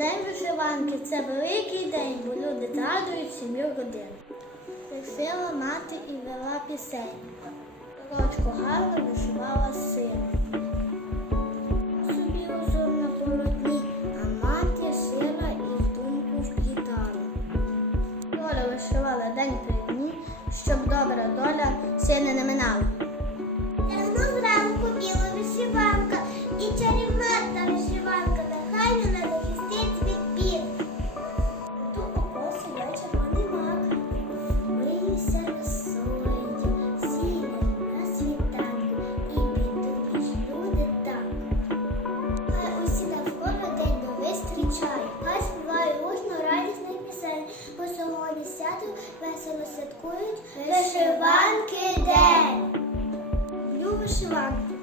День вишиванки це великий день, бо люди згадують сім'ю родин. Весела мати і вела пісень. Рочку гарно вишивала сина. Собі узор на полотні, а мати шила і в думку вплітала. Доля вишивала день весело святкують вишиванки день. Люблю вишиванки,